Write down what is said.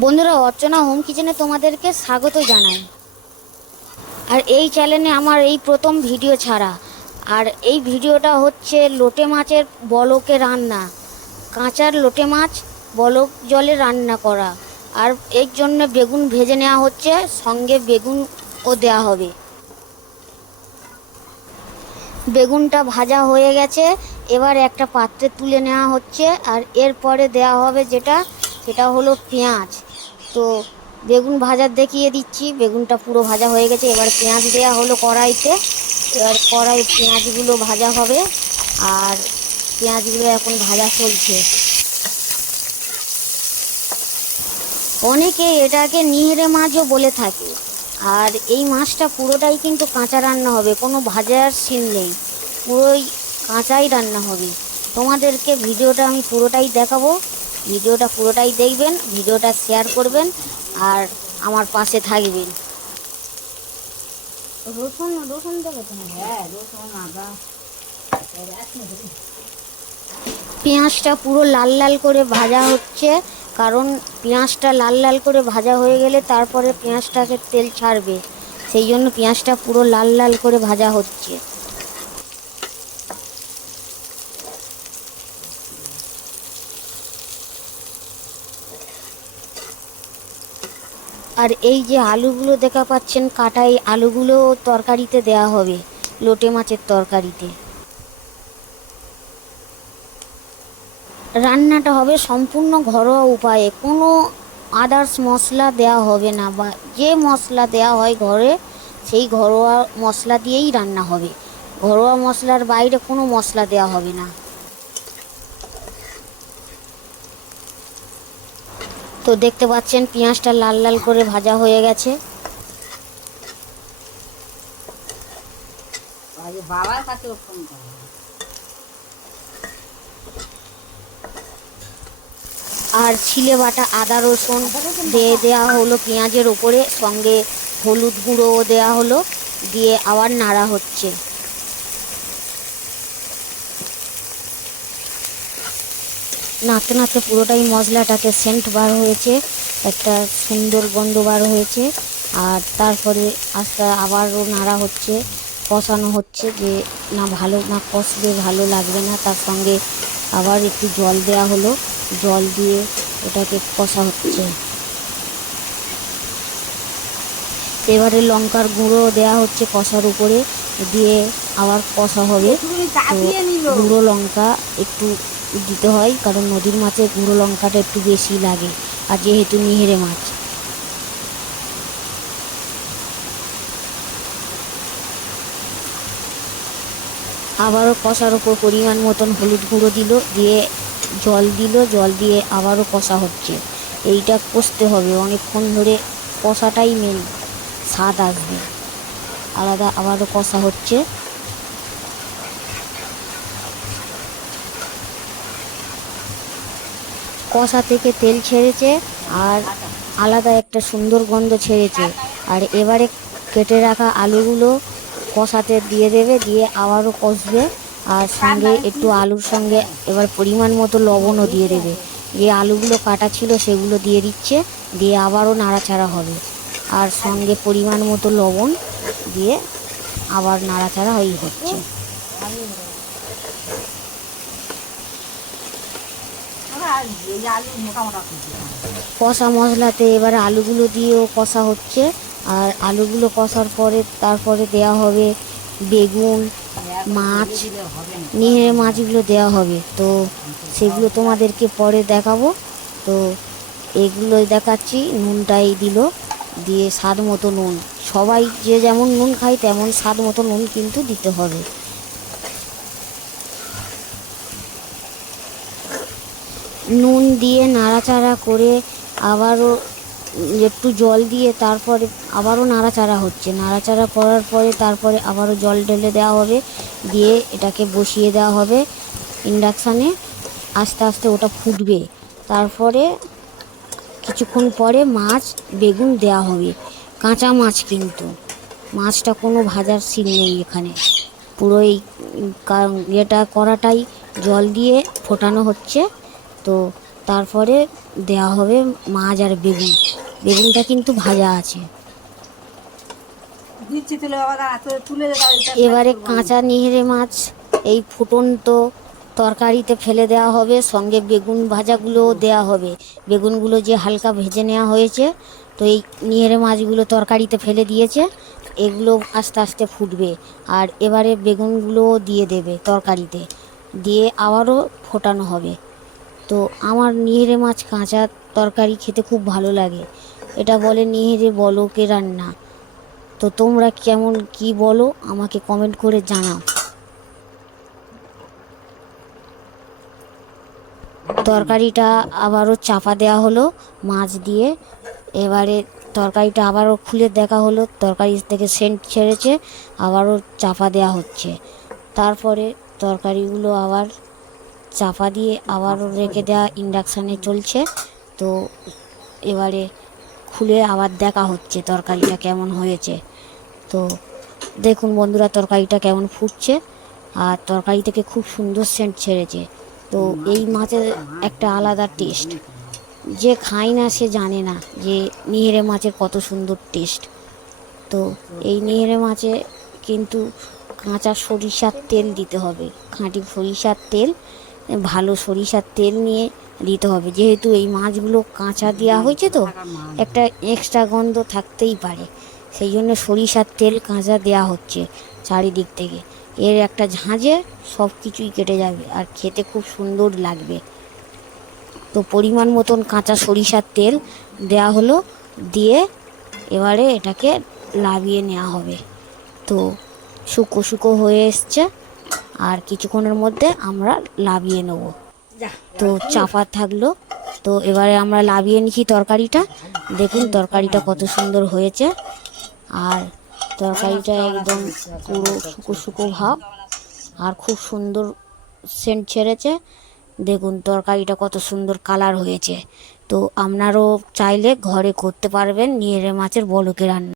বন্ধুরা, অর্চনা হোম কিচেনে তোমাদেরকে স্বাগত জানাই। আর এই চ্যানেলে আমার এই প্রথম ভিডিও ছাড়া। আর এই ভিডিওটা হচ্ছে লোটে মাছের বলকে রান্না, কাঁচার লোটে মাছ বলক জলে রান্না করা। আর এর জন্য বেগুন ভেজে নেওয়া হচ্ছে, সঙ্গে বেগুনও দেওয়া হবে। বেগুনটা ভাজা হয়ে গেছে, এবার একটা পাত্রে তুলে নেওয়া হচ্ছে। আর এরপরে দেওয়া হবে সেটা হলো পেঁয়াজ। তো বেগুন ভাজার দেখিয়ে দিচ্ছি, বেগুনটা পুরো ভাজা হয়ে গেছে। এবার পেঁয়াজ দেওয়া হলো কড়াইতে। এবার পেঁয়াজগুলো ভাজা হবে, আর পেঁয়াজগুলো এখন ভাজা চলছে। অনেকে এটাকে নিহরে মাছও বলে থাকে। আর এই মাছটা পুরোটাই কিন্তু কাঁচা রান্না হবে, কোনো ভাজার সিন নেই, পুরোই কাঁচাই রান্না হবে। তোমাদেরকে ভিডিওটা আমি পুরোটাই দেখাবো, ভিডিওটা পুরোটাই দেখবেন, ভিডিওটা শেয়ার করবেন আর আমার পাশে থাকবেন। রসুন রসুন দেবে তো? হ্যাঁ, রসুন আদা। পেঁয়াজটা পুরো লাল লাল করে ভাজা হচ্ছে, কারণ পেঁয়াজটা লাল লাল করে ভাজা হয়ে গেলে তারপরে পেঁয়াজটাকে তেল ছাড়বে, সেই জন্য পেঁয়াজটা পুরো লাল লাল করে ভাজা হচ্ছে। আর এই যে আলুগুলো দেখা পাচ্ছেন কাটা, এই আলুগুলো তরকারিতে দেয়া হবে, লোটে মাছের তরকারিতে। রান্নাটা হবে সম্পূর্ণ ঘরোয়া উপায়ে, কোনো আদার্স মশলা দেওয়া হবে না, বা যে মশলা দেওয়া হয় ঘরে সেই ঘরোয়া মশলা দিয়েই রান্না হবে। ঘরোয়া মশলার বাইরে কোনো মশলা দেওয়া হবে না। তো দেখতে পাচ্ছেন পেঁয়াজটা লাল লাল করে ভাজা হয়ে গেছে। বাবার কাছে ফোন করো। আর ছিলে বাটা আদা রসুন দিয়ে দেওয়া হলো পেঁয়াজের ওপরে, সঙ্গে হলুদ গুঁড়োও দেওয়া হলো, দিয়ে আবার নাড়া হচ্ছে। নাড়তে নাড়তে পুরোটাই মশলাটাকে সেন্ট বার হয়েছে, একটা সুন্দর গন্ধ বার হয়েছে। আর তারপরে আস্তে আবারও নাড়া হচ্ছে, কষানো হচ্ছে, যে না ভালো না কষলে ভালো লাগবে না। তার সঙ্গে আবার একটু জল দেওয়া হলো, জল দিয়ে এটাকে কষা হচ্ছে। এবারে লঙ্কার গুঁড়ো দেওয়া হচ্ছে কষার উপরে, দিয়ে আবার কষা হবে। তো গুঁড়ো লঙ্কা একটু দিতে হয়, কারণ নদীর মাছে গুঁড়ো লঙ্কাটা একটু বেশি লাগে, আর যেহেতু নিহেরে মাছ। আবারও কষার ওপর পরিমাণ মতন হলুদ গুঁড়ো দিয়ে জল দিয়ে আবারও কষা হচ্ছে। এইটা কষতে হবে অনেকক্ষণ ধরে, কষাটাই মেন, স্বাদ আসবে আলাদা। আবারও কষা হচ্ছে। কষা থেকে তেল ছেড়েছে, আর আলাদা একটা সুন্দর গন্ধ ছেড়েছে। আর এবারে কেটে রাখা আলুগুলো কষাতে দিয়ে দেবে, দিয়ে আবারও কষবে। আর সঙ্গে একটু আলুর সঙ্গে এবার পরিমাণ মতো লবণও দিয়ে দেবে। যে আলুগুলো কাটা ছিল সেগুলো দিয়ে দিচ্ছে, দিয়ে আবারও নাড়াচাড়া হবে। আর সঙ্গে পরিমাণ মতো লবণ দিয়ে আবার নাড়াচাড়া হচ্ছে। কষা মশলাতে এবারে আলুগুলো দিয়েও কষা হচ্ছে। আর আলুগুলো কষার পরে তারপরে দেয়া হবে বেগুন, মাছ, নিহেরে মাছগুলো দেওয়া হবে। তো সেগুলো তোমাদেরকে পরে দেখাবো। তো এগুলো দেখাচ্ছি। নুনটাই দিয়ে স্বাদ মতো নুন, সবাই যে যেমন নুন খায় তেমন স্বাদ মতো নুন কিন্তু দিতে হবে। নুন দিয়ে নাড়াচাড়া করে আবারও একটু জল দিয়ে তারপরে আবারও নাড়াচাড়া হচ্ছে। নাড়াচাড়া করার পরে তারপরে আবারও জল ঢেলে দেওয়া হবে, দিয়ে এটাকে বসিয়ে দেওয়া হবে ইন্ডাকশানে। আস্তে আস্তে ওটা ফুটবে, তারপরে কিছুক্ষণ পরে মাছ বেগুন দেওয়া হবে। কাঁচা মাছ কিন্তু, মাছটা কোনো ভাজার সিন নেই এখানে, পুরোই এটা কড়াটাই জল দিয়ে ফোটানো হচ্ছে। তো তারপরে দেওয়া হবে মাছ আর বেগুন। বেগুনটা কিন্তু ভাজা আছে। এবারে কাঁচা নিহেরে মাছ এই ফুটন্ত তরকারিতে ফেলে দেওয়া হবে, সঙ্গে বেগুন ভাজাগুলোও দেওয়া হবে। বেগুনগুলো যে হালকা ভেজে নেওয়া হয়েছে, তো এই নিহেরে মাছগুলো তরকারিতে ফেলে দিয়েছে, এগুলো আস্তে আস্তে ফুটবে। আর এবারে বেগুনগুলোও দিয়ে দেবে তরকারিতে, দিয়ে আবারও ফোটানো হবে। তো আমার নিহেরে মাছ কাঁচা তরকারি খেতে খুব ভালো লাগে। এটা বলে নিহেরে বলকে রান্না। তো তোমরা কেমন কি বলো আমাকে কমেন্ট করে জানাও। তরকারিটা আবারও চাপা দেওয়া হলো মাছ দিয়ে। এবারে তরকারিটা আবারও খুলে দেখা হলো, তরকারি থেকে সেন্ট ছেড়েছে, আবারও চাপা দেওয়া হচ্ছে। তারপরে তরকারিগুলো আবার চাপা দিয়ে আবারও রেখে দেওয়া ইন্ডাকশানে চলছে। তো এবারে খুলে আবার দেখা হচ্ছে তরকারিটা কেমন হয়েছে। তো দেখুন বন্ধুরা, তরকারিটা কেমন ফুটছে, আর তরকারি থেকে খুব সুন্দর সেন্ট ছেড়েছে। তো এই মাছের একটা আলাদা টেস্ট, যে খায় না সে জানে না যে নিহেরে মাছের কত সুন্দর টেস্ট। তো এই নিহেরে মাছে কিন্তু কাঁচা সরিষার তেল দিতে হবে, খাঁটি সরিষার তেল, ভালো সরিষার তেল নিয়ে দিতে হবে। যেহেতু এই মাছগুলো কাঁচা দেওয়া হয়েছে, তো একটা এক্সট্রা গন্ধ থাকতেই পারে, সেই জন্য সরিষার তেল কাঁচা দেওয়া হচ্ছে চারিদিক থেকে। এর একটা ঝাঁঝে সব কিছুই কেটে যাবে আর খেতে খুব সুন্দর লাগবে। তো পরিমাণ মতন কাঁচা সরিষার তেল দেওয়া হলো, দিয়ে এবারে এটাকে লাবিয়ে নেওয়া হবে। তো শুকো শুকো হয়ে এসছে, আর কিছুক্ষণের মধ্যে আমরা লাবিয়ে নেব। তো চাপা থাকলো, তো এবারে আমরা লাবিয়ে নিচ্ছি তরকারিটা। দেখুন তরকারিটা কত সুন্দর হয়েছে, আর তরকারিটা একদম পুরো শুকো শুকো ভাব, আর খুব সুন্দর সেন্ট ছেড়েছে। দেখুন তরকারিটা কত সুন্দর কালার হয়েছে। তো আপনারাও চাইলে ঘরে করতে পারবেন নিহেরে মাছের বলকে রান্না।